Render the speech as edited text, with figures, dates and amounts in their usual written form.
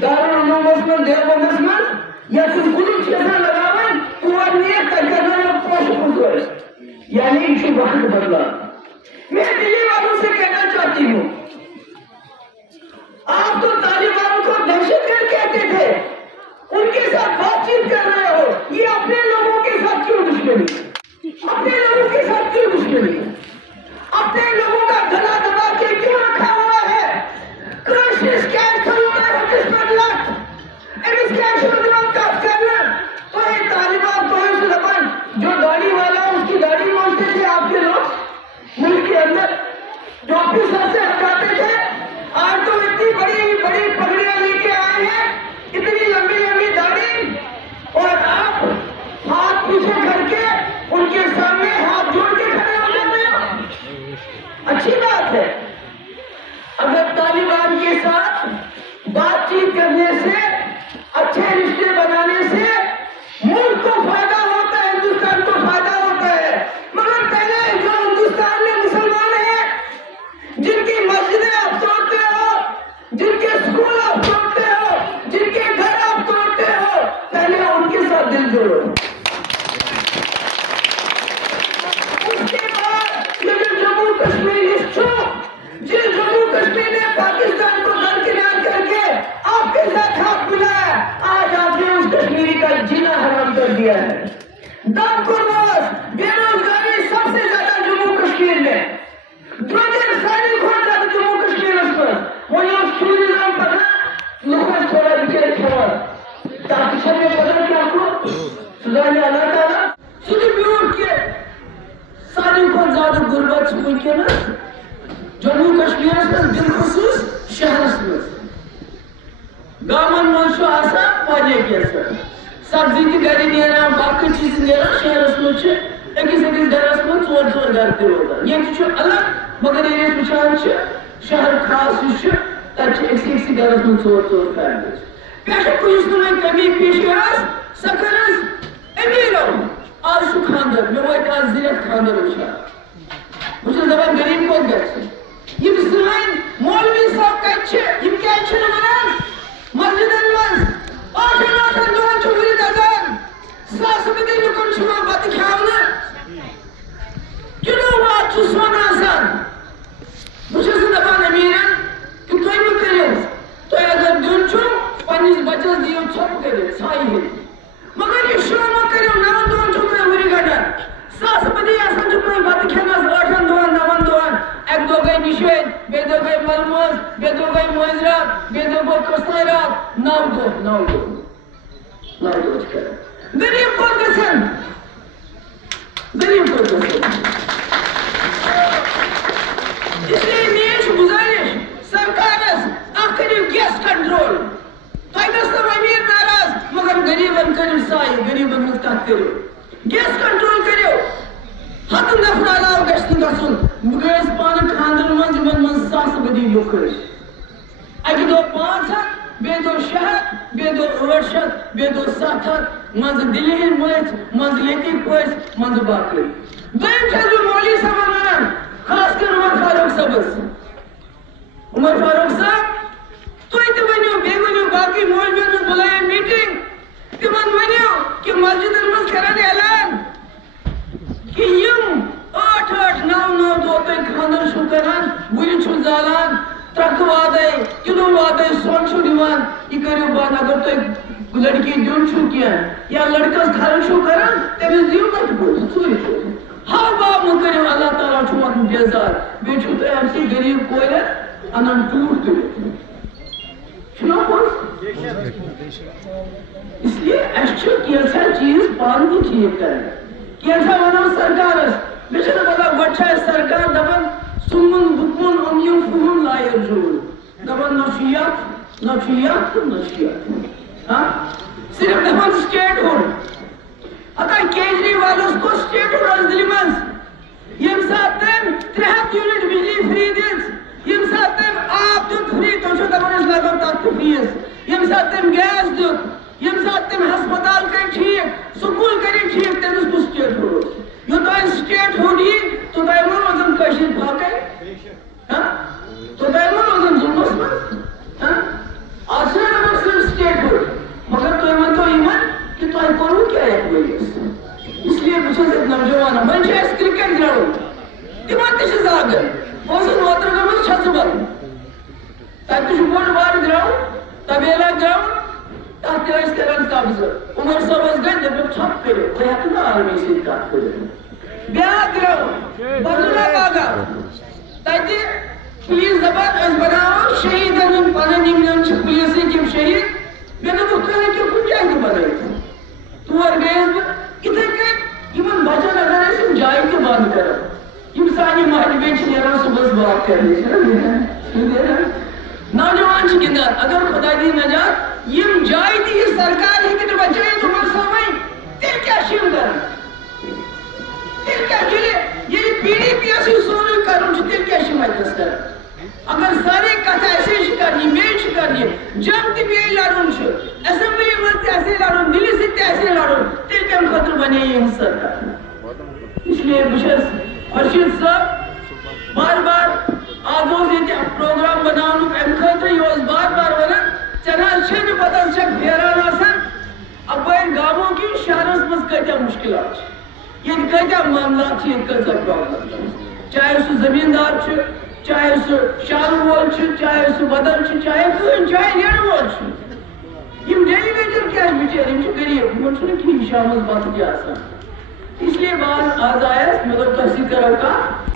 Darul-Ulum's man, Deoband's man, yet his good children around, who are near the governor of Poshpus. Yani इसी वक्त बदला। मैं दिल्ली वालों से कहना चाहती हूँ, आप तो तालिबान को दहशतगर्द कहते थे, उनके साथ बातचीत कर रहे हो, ये अपने लोगों के साथ क्यों दुश्मनी? अपने लोगों के साथ क्यों दुश्मनी? अपने लोगों का गला दबा के क्यों रखा हुआ है? Crisis cancel होता है किस बदला? इस कैंसल दिमाग का करना, तो ये तालिबान तो है सुलमान, जो दाढ़ी वाला उसकी दाढ़ी मोड़ते थे आपके लोग, मुल्क के अंदर, जो ऑफिसर से हटाते थे, आज तो इतनी बड़ी बड़ी पगड़ियां लेके आए हैं, इतनी लंबी लंबी दाढ़ी, और आप हाथ पीछे करके उनके सामने हाथ जोड़ के खड़े हो जाते हो। अच्छी बात है, अगर तालिबान के साथ बातचीत करने से, अच्छे रिश्ते बनाने से मुल्क को फायदा होता है, हिंदुस्तान को फायदा होता है, मगर पहले जो हिंदुस्तान में मुसलमान हैं, जिनकी मस्जिदें आप तोड़ते हो, जिनके स्कूल आप तोड़ते हो, जिनके घर आप तोड़ते हो, पहले उनके साथ दिल जोड़ो। उसके बाद ये जो जम्मू कश्मीर हिस्सों, जिस जम्मू कश्मीर ने पाकिस्तान को दरकिनार करके आपके साथ हाथ मिलाया, आज आपने उस कश्मीरी का जीना हराम कर दिया है। दम कुर्बास, बेरोजगारी सबसे ज्यादा जम्मू कश्मीर में, द्रोजर सारी खोल जाता जम्मू कश्मीर में, वो जो सूर्य पता लोग थोड़ा बिखेर छोड़ा, ताकि में पता क्या आपको सुधारने अल्लाह ताला सुधी म्यूट के सारी को ज्यादा गुर्बत मुमकिन है जम्मू कश्मीर में बिलखुसूस शहर में गामन मशो आसा पाने के असर सब्जी की गाड़ी नेरा बाकी चीज नेरा शहर में छे एकis घरस में चोर घर ते होता ये तो अलग मगर ये विचार छे शहर खास छे तच एकis घरस में चोर फैमिली पेश कुछ में कमी पेश आस सकरस अमीरो आज सु खानदार में वो का जियत खानदार छे मुझे दबा गरीब को गए ये सुनाइन मौलवी साहब का छे ये क्या छे वनान मस्जिदन मस आठ दोन चुगरी दजान सासबती लुकन छुआ बात खावना किलो वाट सुना सन मुझे से दबान अमीरन कि कोई मत करियो तो अगर दुन छु पनिस बचस दियो छप करे साई है मगर ये शो मत करियो नवन दोन छु करे मुरी गडा सासबती आसन छु कोई बात खाना आठ दोन नवन दोन एक दो गई निशेन बेदो गई मलमोज बेदो गई मोइजरा बेदो गई कोस्तेरा नाउ दो गरीब को गसन इसलिए मेश गुजारिश सरकारस आखिरी गैस कंट्रोल ताइदस अमीर नाराज मगर गरीबन करीब साई गरीबन मुफ्त करो गैस कंट्रोल करो हत नफर अलाव गश्त गसुन गैस पान खानदर मन सास बदी लुकश अकि दो 500 बेदो शहर बेदो 800 बेदो 700 मंज दिल्ली मच मंज लेती पस मंज बाकी दोम छजु मौलवी साहब वन खास कर उमर फारूक साहब तुई तो वनियो बेगुनियो बाकी मौलवियों बुलाए मीटिंग तिमन वनियो कि मस्जिदन मस करन ऐलान कि यम 8 9 दो पे खानदार छु करन बुरी छु जालान ट्रक वादे किलो वादे सोन छु दिवान ये करियो बात अगर तो लड़की जुन छु किया या लड़का घर छु करन तेरे जीव मत बोल चोरी छु हाँ बाप मत करियो अल्लाह ताला छु मत बेजार बे छु तो हमसे गरीब कोई है अनन टूट दे सुनो कौन इसलिए अच्छा कैसा चीज पान की चीज कर कैसा वनो सरकार बेशक बता बच्चा सरकार दबन सुमन बुकमन अमियों फुहन लायर जोड़ दबन नशियात हाँ सिर्फ दबन स्टेट हुड अतः केजरीवाल उसको स्टेट हुड आज दिल्ली मंस यम सातम 3 यूनिट बिजली फ्री दिस यम सातम आप जो फ्री तो जो दबन इस लागत तक फीस यम सातम गैस जो यम सातम अस्पताल के ठीक स्कूल के ठीक तेरे को स्टेट हुड यो तो स्टेट हुड ही तो दायमन वजन कशिर बाके हाँ तो दायमन वजन जुम्मस में हाँ आश्रय नमस्ते تھی کرو کیا ایک ورس اس لیے بہت نوجوان وی کرکٹ گراؤنڈ تمہن تہ زاگر اوتر گمت چھژبل تب بوڑ بار گراؤنڈ تبیلا گراؤنڈ تک کران قبضہ عمر صاحب گئی دپ چھپ کرو بہ ہوں آرمی سی کت کر بیاا گراؤنڈ بدلا باغا تب پولیس دپان بناو شہیدن ہند پن پولیس ہم شہید مے دپک تھی ہیٚکِو کُنہِ جایہِ تہِ بنٲیِتھ تور گٔیس بہٕ یِتھے کٔنۍ یِمن بچن اگر أسۍ یِم جایہِ تہِ بنٛد کرو یِم سانہِ محلہِ بیٚیہِ چھِ نیران صبحس واک کرنہِ نوجوان چھِ گِنٛدان اگر خدا دی نجات یِم جایہِ تہِ یہِ سرکار ہیٚکہِ نہٕ بچٲیِتھ عمر صٲبٕے تیٚلہِ کیٛاہ چھِ یِم کران تیٚلہِ کیٛاہ ییٚلہِ PDP یس یہِ سورُے کرُن چھُ تیٚلہِ کیٛاہ چھِ یِم اتنس کران اگر سارے کتھ ایسے کرنی بیٚیہِ چھِ کرنہِ جنگ تہِ بیٚیہِ لڑُن چھُ اسمبلی منٛز تہِ ایسے لڑُن دِلہِ سۭتۍ تہِ ایسے لڑُن تیٚلہِ کمہِ خٲطرٕ بنے یِہنٛز سرکار اس لیے بہٕ چھُس خورشید صٲب بار بار آز اوس ییٚتہِ پروگرام بناونُک امہِ خٲطرٕ یہِ اوس بار بار ونان ژےٚ نہ حظ چھے نہٕ پتہ ژٕ چھکھ پھیران آسان اپٲرۍ گامو کِنۍ شہرس منٛز کۭتیاہ مُشکلات چھِ ییٚتہِ کۭتیاہ معاملات چھِ ییٚتہِ کۭژاہ پرابلم چھِ چاہے سُہ زمیٖندار چھُ چاہے سُہ شالہٕ وول چھُ چاہے سُہ بدل چھُ چاہے کٕہٕنۍ چاہے نیرٕ وول چھُ یِم ڈیلی ویجر کیٛاہ چھِ بِچٲرۍ یِم چھِ غریٖب یِمن چھُنہٕ کِہیٖنۍ شامس بتہٕ تہِ آسان اس لیے آز آیس مےٚ دوٚپ تۄہہِ سۭتۍ کرو کتھ